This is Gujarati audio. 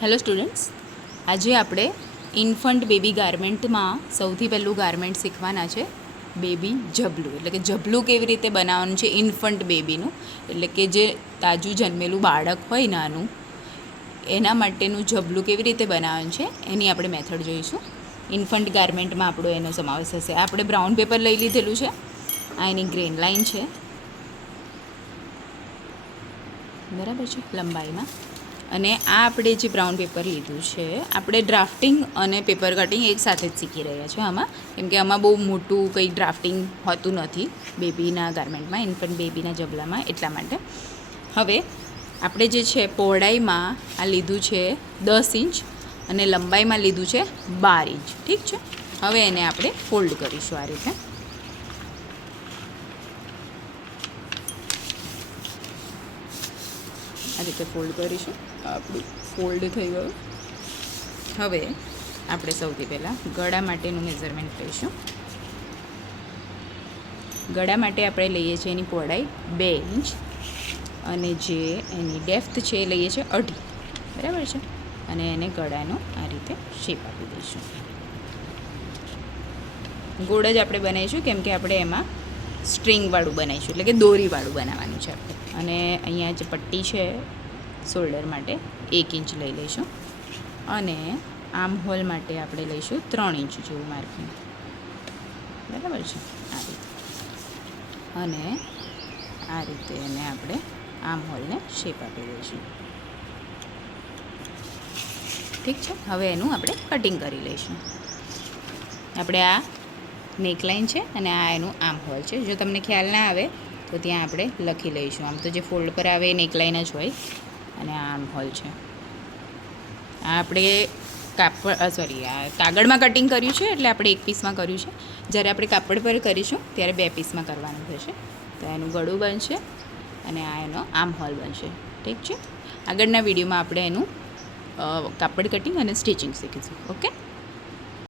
હેલો સ્ટુડન્ટ્સ, આજે આપણે ઇન્ફન્ટ બેબી ગાર્મેન્ટમાં સૌથી પહેલું ગાર્મેન્ટ શીખવાના છે બેબી જબલું. એટલે કે જબલું કેવી રીતે બનાવવાનું છે ઇન્ફન્ટ બેબીનું, એટલે કે જે તાજું જન્મેલું બાળક હોય નાનું એના માટેનું જબલું કેવી રીતે બનાવવાનું છે એની આપણે મેથડ જોઈશું. ઇન્ફન્ટ ગાર્મેન્ટમાં આપણો એનો સમાવેશ થશે. આપણે બ્રાઉન પેપર લઈ લીધેલું છે, આ એની ગ્રેન લાઇન છે, બરાબર છે લંબાઈમાં. અને આ આપણે જે બ્રાઉન પેપર લીધું છે, આપણે ડ્રાફ્ટિંગ અને પેપર કટિંગ એક સાથે જ શીખી રહ્યા છીએ આમાં, કેમ કે આમાં બહુ મોટું કંઈ ડ્રાફ્ટિંગ હોતું નથી બેબીના ગાર્મેન્ટમાં, ઇન્ફન્ટ બેબીના જબલામાં. એટલા માટે હવે આપણે જે છે પહોળાઈમાં આ લીધું છે 10 ઇંચ અને લંબાઈમાં લીધું છે 12 ઇંચ. ઠીક છે, હવે એને આપણે ફોલ્ડ કરીશું આ રીતે. આ રીતે ફોલ્ડ કરીશું. આપણું ફોલ્ડ થઈ ગયું. હવે આપણે સૌથી પહેલાં ગળા માટેનું મેઝરમેન્ટ લઈશું. ગળા માટે આપણે લઈએ છીએ એની પહોળાઈ 2 ઇંચ અને જે એની ડેપ્થ છે એ લઈએ છીએ 2.5, બરાબર છે. અને એને ગળાનો આ રીતે શેપ આપી દઈશું. ગોળ જ આપણે બનાવીશું કેમ કે આપણે એમાં સ્ટ્રિંગવાળું બનાવીશું, એટલે કે દોરીવાળું બનાવવાનું છે આપણે. અને અહીંયા જે પટ્ટી છે શોલ્ડર માટે 1 ઇંચ લઈ લઈશું અને આર્મ હોલ માટે આપણે લઈશું 3 ઇંચ જેવું માર્કિંગ, બરાબર છે. આ રીતે અને આ રીતે એને આપણે આર્મ હોલને શેપ આપી દઈશું. ઠીક છે, હવે એનું આપણે કટિંગ કરી લઈશું. આપણે આ નેકલાઇન છે અને આ એનું આર્મ હોલ છે. જો તમને ખ્યાલ ના આવે તો ત્યાં આપણે લખી લઈશું. આમ તો જે ફોલ્ડ પર આવે એ નેકલાઇન જ હોય અને આ આર્મ હોલ છે. આ આપણે કાગળમાં કટિંગ કર્યું છે એટલે આપણે 1 પીસમાં કર્યું છે. જ્યારે આપણે કાપડ પર કરીશું ત્યારે 2 પીસમાં કરવાનું થશે. તો એનું ગળું બનશે અને આ એનો આર્મ હોલ બનશે. ઠીક છે, આગળના વિડીયોમાં આપણે એનું કાપડ કટિંગ અને સ્ટિચિંગ શીખીશું. ઓકે.